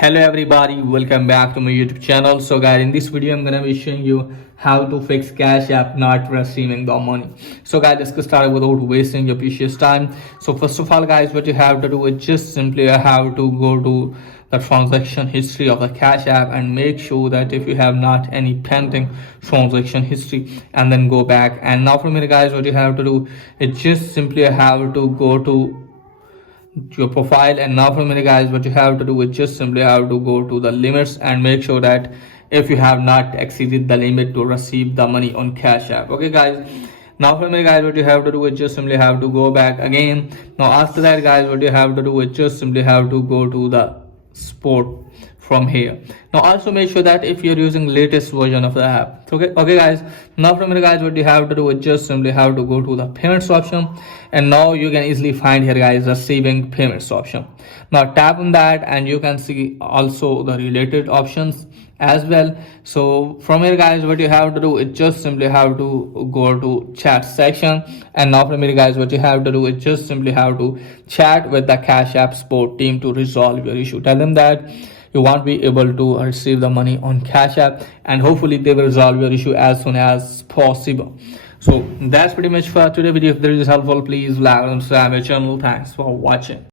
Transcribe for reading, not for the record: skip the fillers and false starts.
Hello everybody, welcome back to my YouTube channel. So guys, in this video I'm gonna be showing you how to fix Cash App not receiving the money. So guys, let's get started without wasting your precious time. So first of all guys, what you have to do is just simply have to go to the transaction history of the Cash App and make sure that if you have not any pending transaction history, and then go back. And now from here guys, what you have to do is just simply have to go to your profile, and now from here guys, what you have to do is just simply have to go to the limits and make sure that if you have not exceeded the limit to receive the money on Cash App. Okay guys, now from here guys, what you have to do is just simply have to go back again. Now after that guys, what you have to do is just simply have to go to the sport from here. Now also make sure that if you're using latest version of the app. Okay guys, now from here guys, what you have to do is just simply have to go to the payments option, and now you can easily find here guys receiving payments option. Now tap on that and you can see also the related options as well. So from here guys, what you have to do is just simply have to go to chat section, and now from here guys, what you have to do is just simply have to chat with the Cash App support team to resolve your issue. Tell them that you won't be able to receive the money on Cash App, and hopefully they will resolve your issue as soon as possible. So that's pretty much for today's video. If this is helpful, please like and subscribe my channel. Thanks for watching.